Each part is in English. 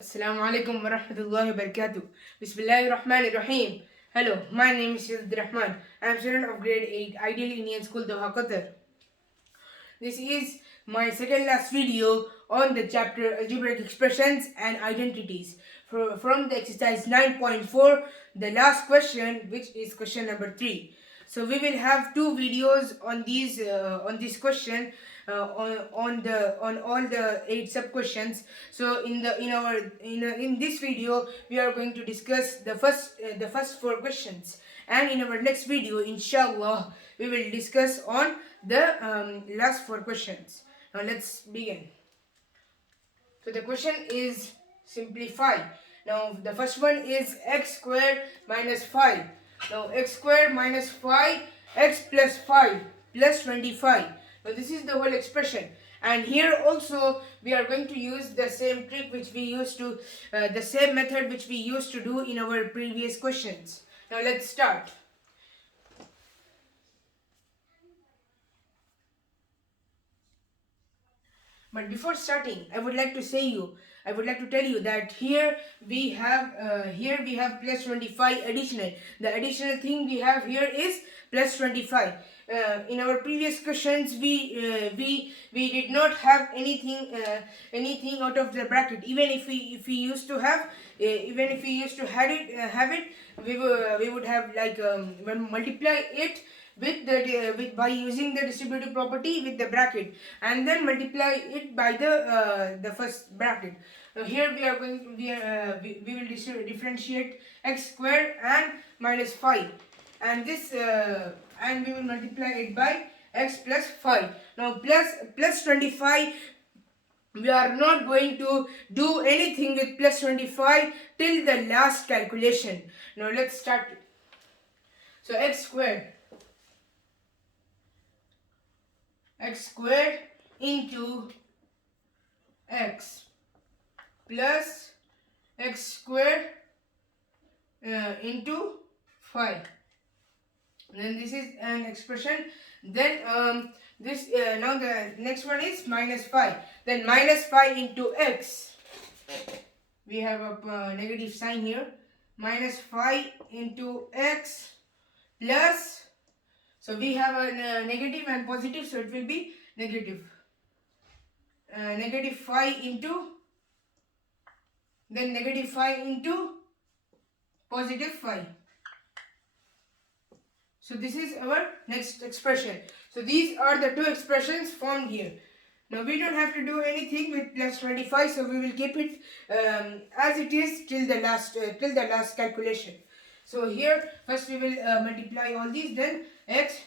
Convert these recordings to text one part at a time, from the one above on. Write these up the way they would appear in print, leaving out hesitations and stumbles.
Assalamu alaikum wa rahmatullahi wa barakatuh. Bismillahir Rahmanir Rahim. Hello, my name is Shazid Rahman. I am student of grade 8, Ideal Indian School, Doha, Qatar. This is my second last video on the chapter Algebraic Expressions and Identities from the exercise 9.4, the last question, which is question number 3. So we will have two videos on this question on all the 8 sub questions. So in this video we are going to discuss the first 4 questions, and in our next video inshallah we will discuss on the last 4 questions. Now let's begin. So the question is simplify. Now the first one is x squared minus 5. Now x squared minus 5, x plus 5 plus 25. Now this is the whole expression, and here also we are going to use the same trick which we used to the same method which we used to do in our previous questions. Now let's start. But before starting, I would like to tell you that here we have plus 25 additional. The additional thing we have here is plus 25. In our previous questions, we did not have anything out of the bracket. Even if we used to have it, we would have when multiply it with by using the distributive property with the bracket, and then multiply it by the first bracket. So here we will differentiate x squared and minus 5, and this and we will multiply it by x plus 5. Now plus 25, we are not going to do anything with plus 25 till the last calculation. Now let's start. So x squared into x plus x squared into 5. Then this is an expression. Then now the next one is minus 5. Then minus 5 into x. We have a negative sign here. Minus 5 into x plus. So we have a negative and positive, so it will be negative. Negative 5 into, then negative 5 into positive 5. So this is our next expression. So these are the two expressions formed here. Now we don't have to do anything with plus 25, so we will keep it as it is till the last calculation. So here first we will multiply all these, then x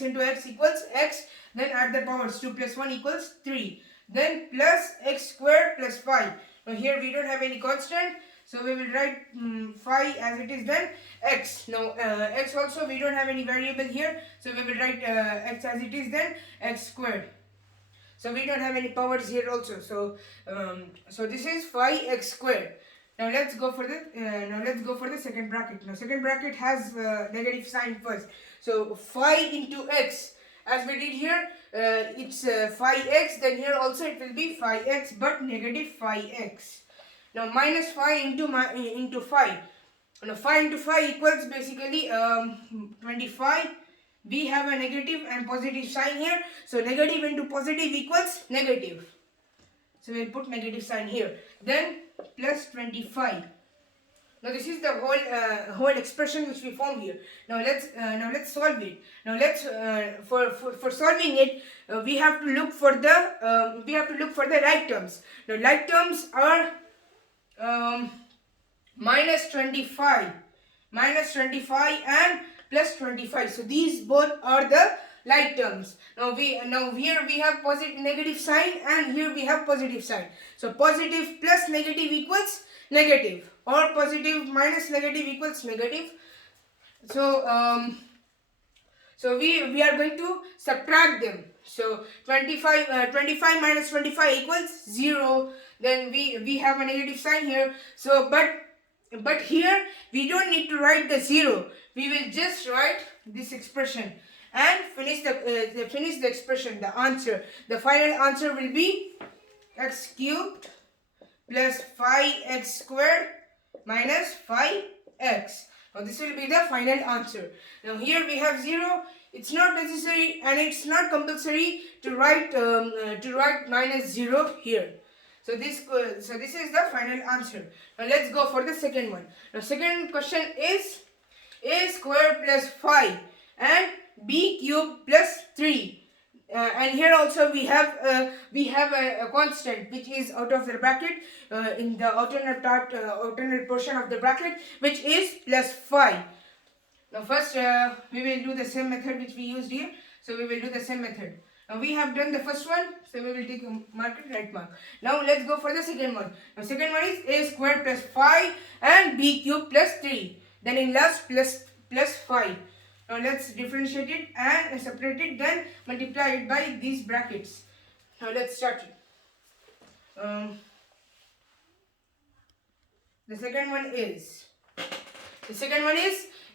into x equals x, then add the powers. 2 plus 1 equals 3, then plus x squared plus 5. Now here we don't have any constant, so we will write 5 as it is, then x. Now x also we don't have any variable here, so we will write x as it is, then x squared. So we don't have any powers here also, so this is 5x squared. Now let's go for the second bracket. Now second bracket has negative sign first. So 5 into x, as we did here, it's 5x. Then here also it will be 5x, but negative 5x. Now minus 5 into 5. Now 5 into 5 equals basically 25. We have a negative and positive sign here. So negative into positive equals negative. So we'll put negative sign here. Then plus 25. Now this is the whole expression which we formed here. Now let's solve it. Now let's for solving it, we have to look for the like terms. Now like terms are minus 25 and plus 25. So these both are the like terms. Now here we have negative sign, and here we have positive sign. So positive plus negative equals negative, or positive minus negative equals negative. So we are going to subtract them. So 25 minus 25 equals 0. Then we have a negative sign here. So but here we don't need to write the 0. We will just write this expression and finish the expression. The final answer will be x cubed plus 5x squared minus 5x. Now this will be the final answer. Now here we have 0. It's not necessary and it's not compulsory to write minus 0 here. So this is the final answer. Now let's go for the second one. Now second question is a square plus 5 and b cube plus 3. And here also we have a constant which is out of the bracket in the alternate portion of the bracket, which is plus 5. Now first we will do the same method which we used here. So we will do the same method. Now we have done the first one, so we will take a mark it right mark. Now let's go for the second one. Now second one is a square plus 5 and b cube plus 3. Then in last plus 5. Now let's differentiate it and separate it, then multiply it by these brackets. Now let's start it. The second one is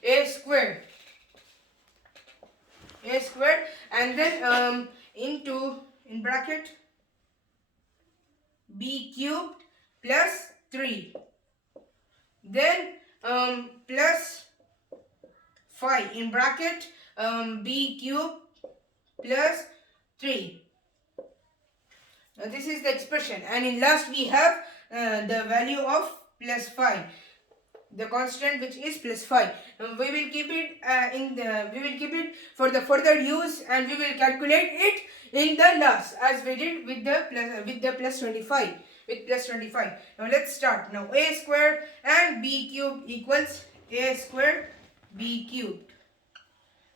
a square and then in bracket b cubed plus 3, then plus 5 in bracket b cube plus 3. Now this is the expression, and in last we have the value of plus 5, the constant which is plus 5. Now we will keep it for the further use, and we will calculate it in the last as we did with the plus 25. Now let's start. Now a square and b cube equals a square b cubed,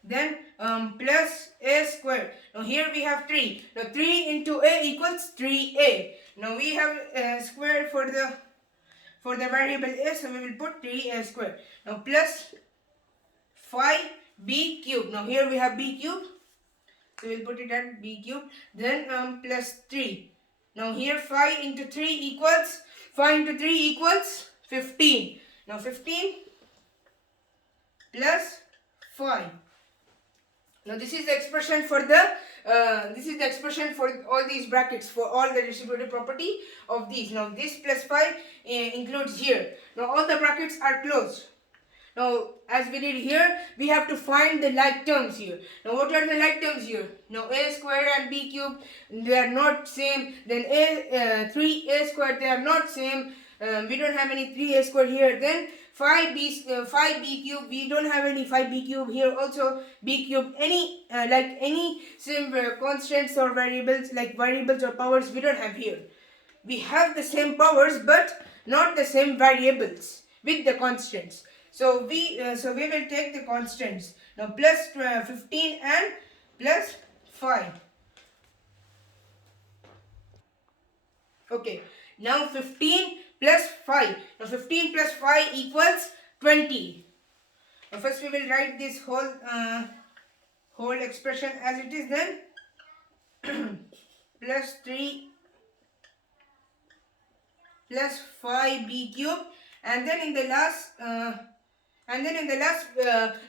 then plus a square. Now here we have 3. Now 3 into a equals 3a. Now we have a square for the variable a, so we will put 3a square. Now plus 5b cubed. Now here we have b cubed, so we will put it at b cubed. Then plus 3. Now here 5 into 3 equals 15. Now 15 plus 5. Now this is the expression for all these brackets, for all the distributive property of these. Now this plus 5 includes here. Now all the brackets are closed. Now as we did here, we have to find the like terms here. Now what are the like terms here? Now a square and b cube, they are not same. Then 3a square, they are not same. We don't have any 3a square here. Then 5b cube, we don't have any 5b cube here. Also b cube, any same constants or variables, like variables or powers, we don't have here. We have the same powers but not the same variables with the constants. So we will take the constants. Now plus 15 and plus 5. Okay. Now 15 plus 5. Now 15 plus 5 equals 20. Now first we will write this whole expression as it is. Then plus 3 plus 5b cube, and then in the last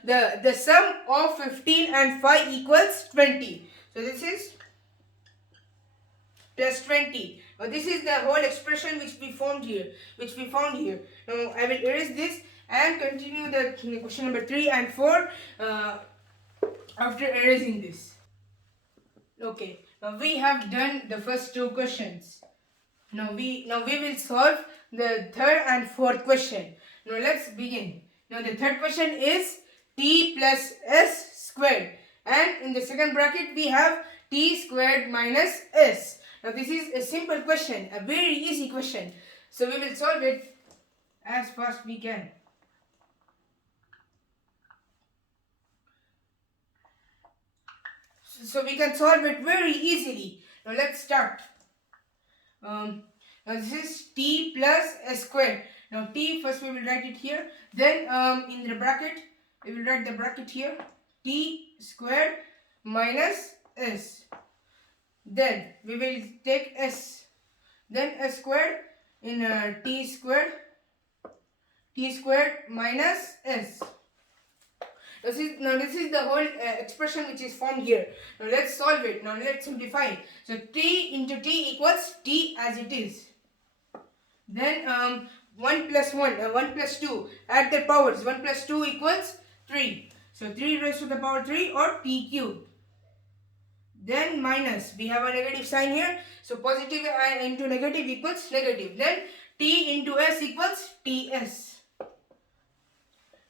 the sum of 15 and 5 equals 20. So this is plus 20. Now this is the whole expression which we found here. Now I will erase this and continue the question number 3 and 4 after erasing this. Okay. Now we have done the first two questions. Now we will solve the third and fourth question. Now let's begin. Now the third question is t plus s squared, and in the second bracket we have t squared minus s. Now this is a simple question, a very easy question. So we will solve it as fast we can. So we can solve it very easily. Now let's start. Now this is t plus s squared. Now t, first we will write it here. Then in the bracket, we will write the bracket here. T squared minus s. Then we will take s. Then s squared in t squared minus s. This is the whole expression which is formed here. Now let's solve it. Now let's simplify it. So t into t equals t as it is. Then 1 plus 1, 1 plus 2, add their powers. 1 plus 2 equals 3. So 3 raised to the power 3 or t cube. Then minus, we have a negative sign here. So positive into negative equals negative. Then t into s equals ts.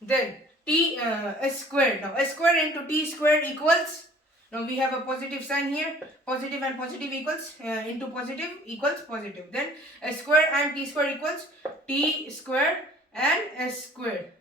Then s squared. Now s squared into t squared equals, now we have a positive sign here. Positive and positive equals into positive equals positive. Then s squared and t squared equals t squared and s squared.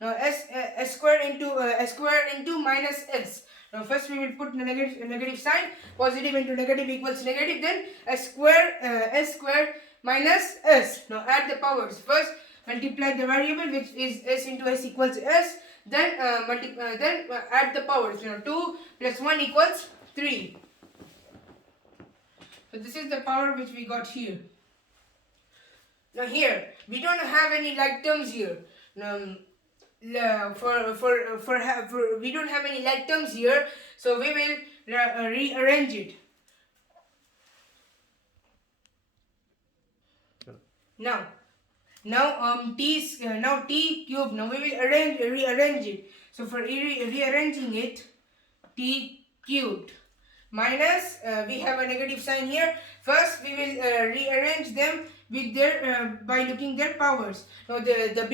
Now s squared into minus s. Now first we will put the negative sign. Positive into negative equals negative. Then s squared minus s. Now add the powers. First multiply the variable, which is s into s equals s. Then add the powers. 2 plus 1 equals 3. So this is the power which we got here. Now here we don't have any like terms here. We don't have any like terms here, so we will rearrange it. Now t cube. Now we will rearrange it. So for rearranging it, t cubed minus, we have a negative sign here. First we will rearrange them with their by looking their powers. Now the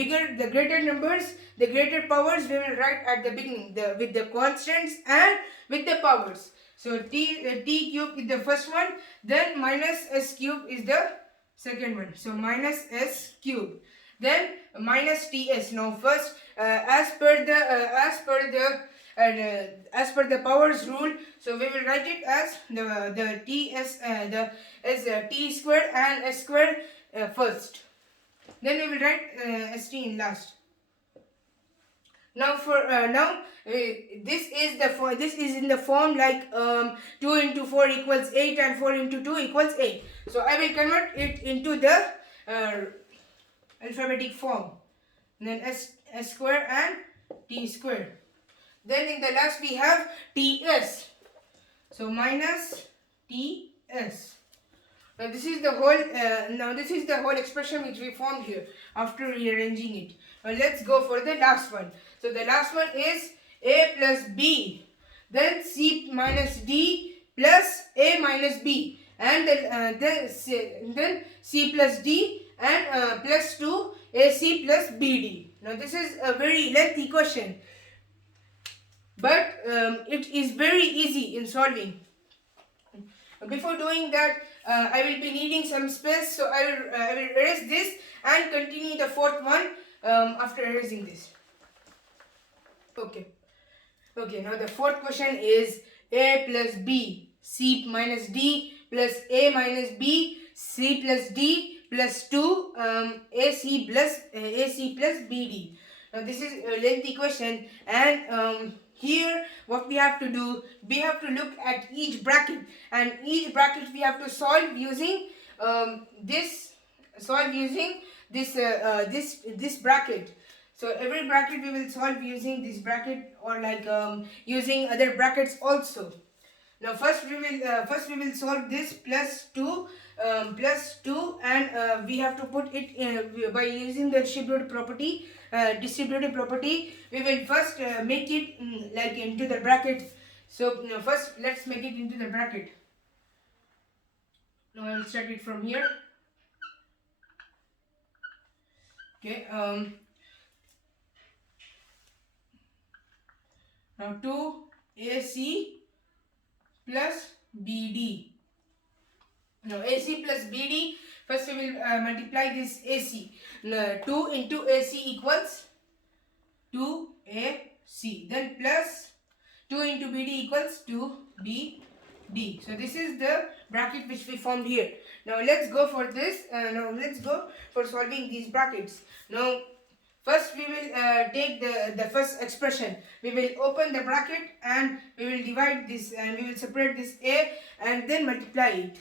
greater numbers, the greater powers we will write at the beginning, with the constants and with the powers. So t cube is the first one, then minus s cube is the second one. So minus s cube, then minus ts. Now first as per the powers rule, so we will write it as t squared and s squared first. Then we will write st in last. Now this is in the form like 2 into 4 equals 8 and 4 into 2 equals 8. So I will convert it into the alphabetic form. Then s square and t square. Then in the last we have ts. So minus ts. Now this is the whole expression which we formed here after rearranging it. Now let's go for the last one. So the last one is a plus b, then c minus d plus a minus b, and then c plus d and plus 2 ac plus bd. Now this is a very lengthy question, but it is very easy in solving. Before doing that, I will be needing some space, so I will erase this and continue the fourth one after erasing this. Okay, now the fourth question is a plus b, c minus d plus a minus b, c plus d plus 2 ac plus bd. Now this is a lengthy question, and here what we have to do, we have to look at each bracket, and each bracket we have to solve using this bracket. So every bracket we will solve using this bracket, or like using other brackets also. Now first we will solve this plus 2, and we have to put it by using the distributive property. We will first make it like into the bracket. So first let's make it into the bracket. Now I will start it from here. Okay. Now 2ac plus bd. Now AC plus BD, first we will multiply this AC. Now, 2 into AC equals 2AC. Then plus 2 into BD equals 2BD. So this is the bracket which we formed here. Now let's go for this. Now let's go for solving these brackets. Now first we will take the first expression. We will open the bracket and we will divide this, and we will separate this A and then multiply it.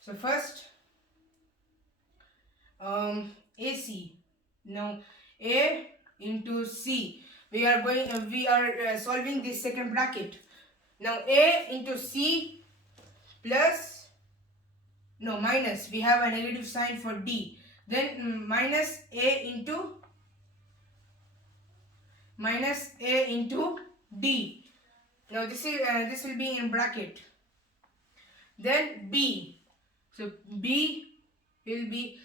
So first AC. Now A into C. We are solving this second bracket. Now A into C plus no, minus, we have a negative sign for D. Then minus A into D. Now this will be in bracket. Then B. So B will be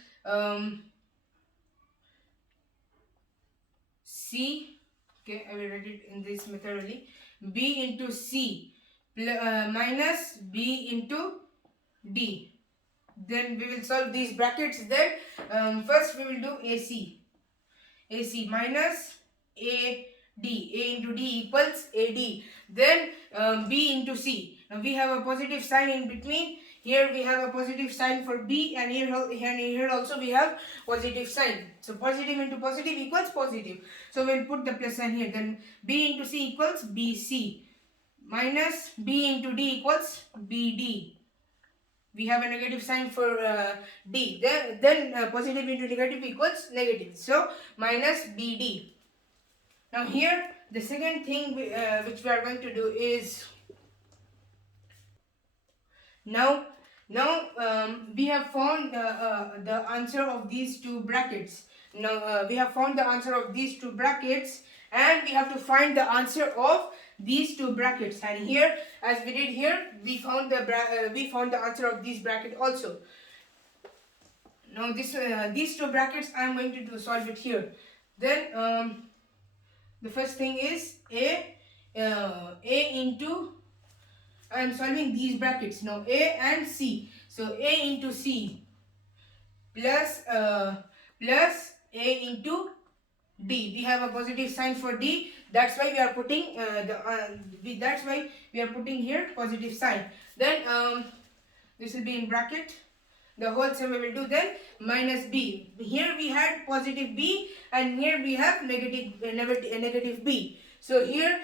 C. Okay, I will write it in this method only. B into C minus B into D. Then we will solve these brackets. Then first we will do AC. AC minus AD. A into D equals AD. Then B into C. Now we have a positive sign in between. Here we have a positive sign for B, and here also we have positive sign. So positive into positive equals positive. So we'll put the plus sign here. Then B into C equals BC minus B into D equals BD. We have a negative sign for D. Then positive into negative equals negative. So minus BD. Now here the second thing which we are going to do is now we have found the answer of these two brackets. Now we have found the answer of these two brackets, and we have to find the answer of these two brackets. And here, as we did here, we found the answer of this bracket also. Now these two brackets I am going to solve it here. Then the first thing is A into, I am solving these brackets now, A and C. So A into C plus A into D. We have a positive sign for D. That's why we are putting here positive sign. Then this will be in bracket. The whole sum we will do. Then minus B. Here we had positive B, and here we have negative B. So here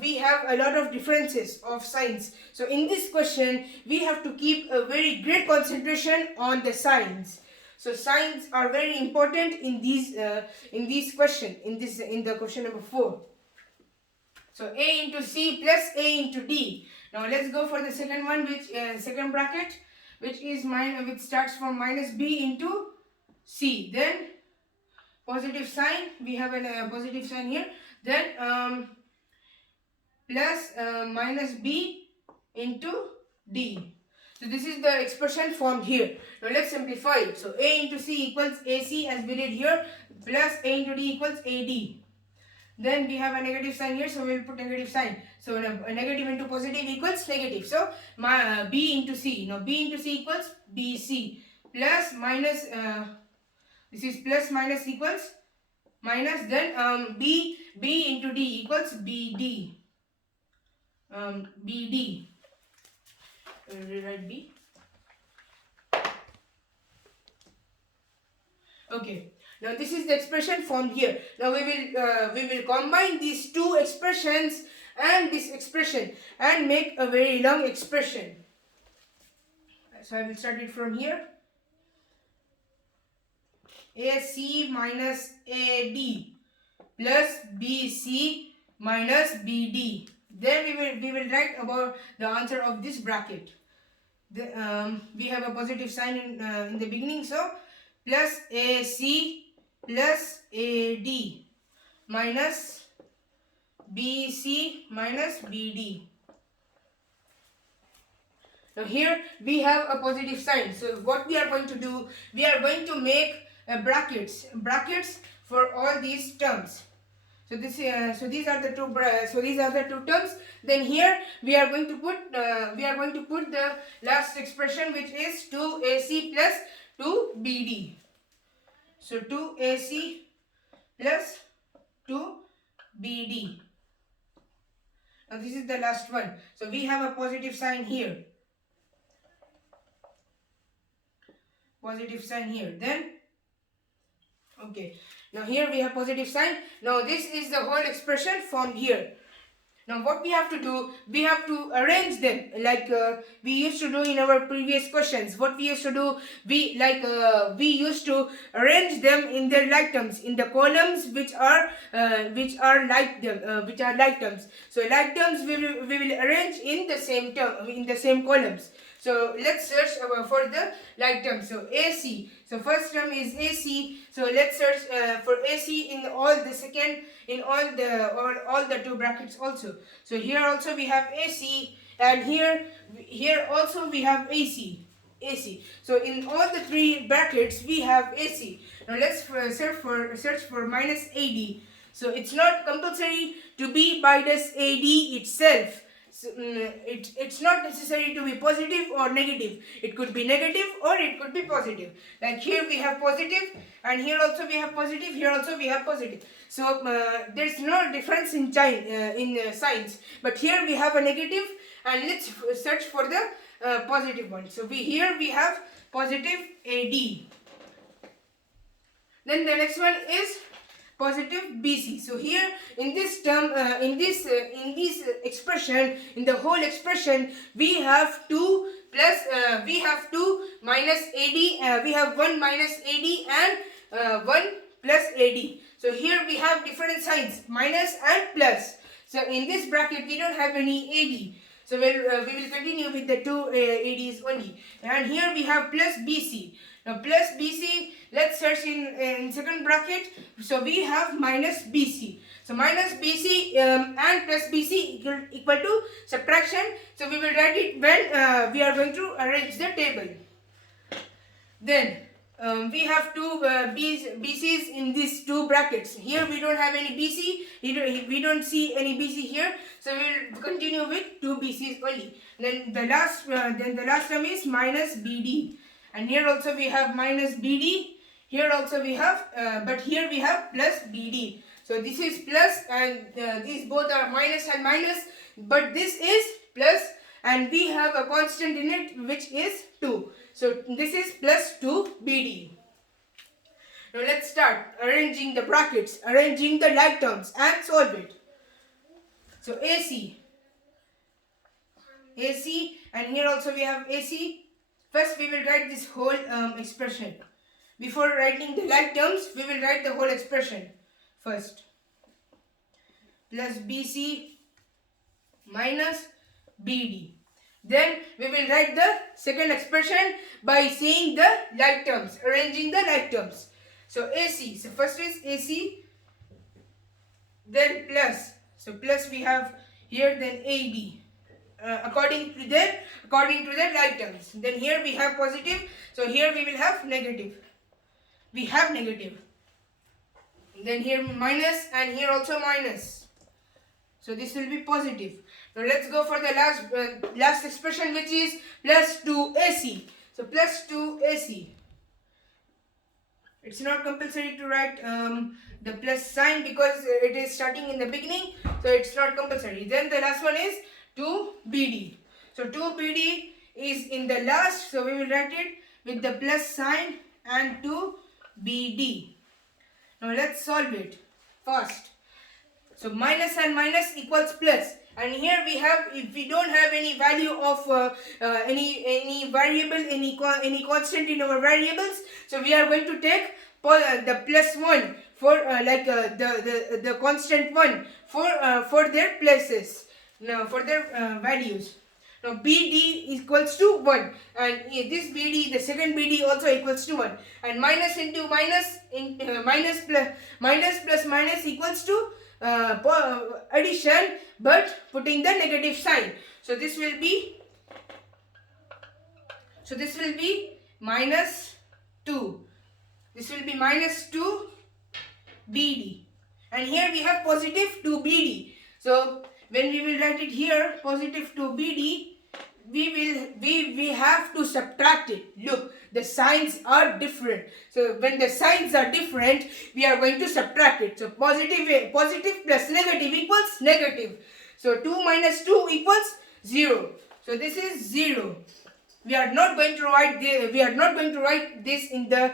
we have a lot of differences of signs. So in this question we have to keep a very great concentration on the signs. So signs are very important in the question number 4. So A into C plus A into D. Now let's go for the second one, which second bracket, which starts from minus B into C. Then positive sign, we have a positive sign here. Then plus minus B into D. So this is the expression formed here. Now let's simplify it. So A into C equals AC, as we did here, plus A into D equals AD. Then we have a negative sign here, so we will put negative sign. So a negative into positive equals negative. So B into C. Now B into C equals BC plus minus. This is plus minus equals minus. Then B into D equals BD. BD. Rewrite B. Okay. Now this is the expression formed here. Now we will combine these two expressions and this expression and make a very long expression. So I will start it from here. AC minus AD plus BC minus BD. Then we will write about the answer of this bracket. We have a positive sign in the beginning, so plus AC plus AD minus BC minus BD. Now here we have a positive sign. So what we are going to do, we are going to make brackets for all these terms. So these are the two terms. Then here we are going to put the last expression, which is 2AC plus 2BD. So 2AC plus 2BD. Now this is the last one. So we have a positive sign here. Then okay. Now here we have positive sign. Now this is the whole expression formed here. Now what we have to do, we have to arrange them like we used to do in our previous questions. What we used to do, we used to arrange them in their like terms, in the columns which are like terms. So like terms we will arrange in the same columns. So let's search for the like term. So AC. So first term is AC. So let's search for AC in all the second, in all the two brackets also. So here also we have AC, and here also we have AC. So in all the three brackets we have AC. Now let's search for minus AD. So it's not compulsory to be minus AD itself. So, it's not necessary to be positive or negative. It could be negative or it could be positive. Like here we have positive, and here also we have positive, here also we have positive. So there's no difference in signs. But here we have a negative, and let's search for the positive one. So here we have positive AD. Then the next one is positive BC. So here in this term, in this expression, in the whole expression, we have 2 plus, we have 2 minus AD, we have 1 minus AD and 1 plus AD. So here we have different signs, minus and plus. So in this bracket we don't have any AD. So we will continue with the two ADs only. And here we have plus BC. Now plus BC, let's search in second bracket. So we have minus BC. So minus BC and plus BC equal to subtraction. So we will write it when we are going to arrange the table. Then we have two BCs in these two brackets. Here we don't have any BC. We don't see any BC here. So we will continue with two BCs only. Then the last term is minus BD. And here also we have minus BD. Here also we have, but here we have plus BD. So this is plus, and these both are minus and minus. But this is plus, and we have a constant in it which is 2. So this is plus 2 BD. Now let's start arranging the brackets, arranging the like terms and solve it. So AC, and here also we have AC. First we will write this whole expression. Before writing the like terms, we will write the whole expression first. Plus BC minus BD. Then we will write the second expression by saying the like terms, arranging the like terms. So AC, so first is AC, then plus. So plus we have here, then AB. According to their like terms. Then here we have positive, so here we will have negative. We have negative. Then here minus, and here also minus. So this will be positive. Now let's go for the last expression, which is plus 2AC. So plus 2AC. It's not compulsory to write the plus sign because it is starting in the beginning. So it's not compulsory. Then the last one is 2BD. So 2BD is in the last. So we will write it with the plus sign and 2BD. Now let's solve it fast. So minus and minus equals plus, and here we have, if we don't have any value of any variable, any constant in our variables, so we are going to take the plus 1 for the constant 1 for their places, now for their values. Now BD equals to 1, and this BD, the second BD also equals to 1, and minus into minus, minus plus minus equals to addition, but putting the negative sign. So this will be minus 2. This will be minus 2 BD, and here we have positive 2 BD. So when we will write it here, positive 2 BD, we have to subtract it. Look, the signs are different. So when the signs are different, we are going to subtract it. So positive plus negative equals negative. So 2 minus 2 equals 0. So this is 0. We are not going to write this in the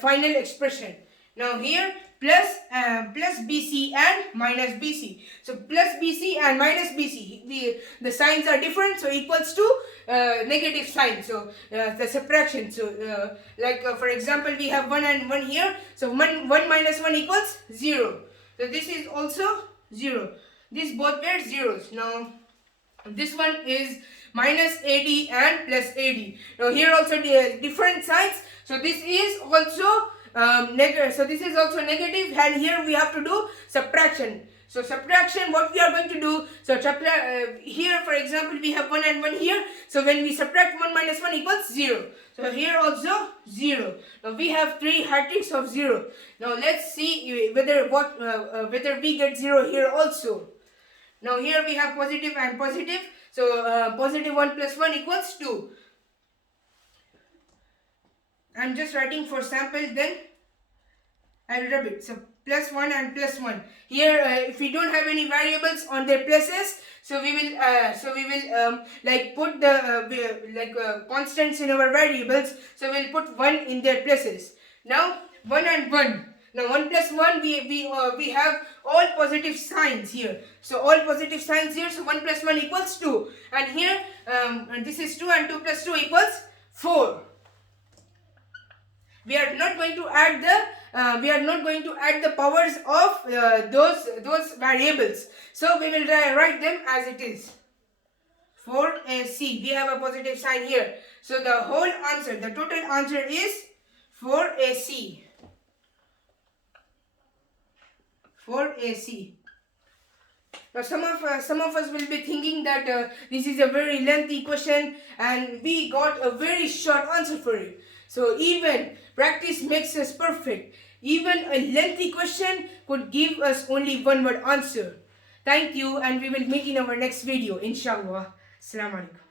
final expression. Now here plus BC and minus BC. So plus BC and minus BC, the signs are different, so equals to negative sign. So the subtraction. So for example, we have 1 and 1 here. So 1 minus 1 equals 0. So this is also 0. These both were zeros. Now this one is minus AD and plus AD. Now here also different signs. So this is also negative. So this is also negative, and here we have to do subtraction. So subtraction, what we are going to do, so here for example we have 1 and 1 here, so when we subtract 1 minus 1 equals 0. So here also 0. Now we have 3 hardticks of 0. Now let's see whether we get 0 here also. Now here we have positive and positive, so positive 1 plus 1 equals 2. I'm just writing for sample, then I will rub it. So plus 1 and plus 1. Here if we don't have any variables on their places, so we will like put the constants in our variables, so we'll put 1 in their places. Now 1 and 1. Now 1 plus 1, we have all positive signs here. So all positive signs here, so 1 plus 1 equals 2. And here and this is 2 and 2 plus 2 equals 4. We are not going to add the powers of those variables. So we will write them as it is. 4AC. We have a positive sign here. So the whole answer, the total answer is 4AC. 4AC. Now some of us will be thinking that this is a very lengthy question and we got a very short answer for it. So even practice makes us perfect. Even a lengthy question could give us only one word answer. Thank you, and we will meet in our next video, inshallah. Assalamu alaikum.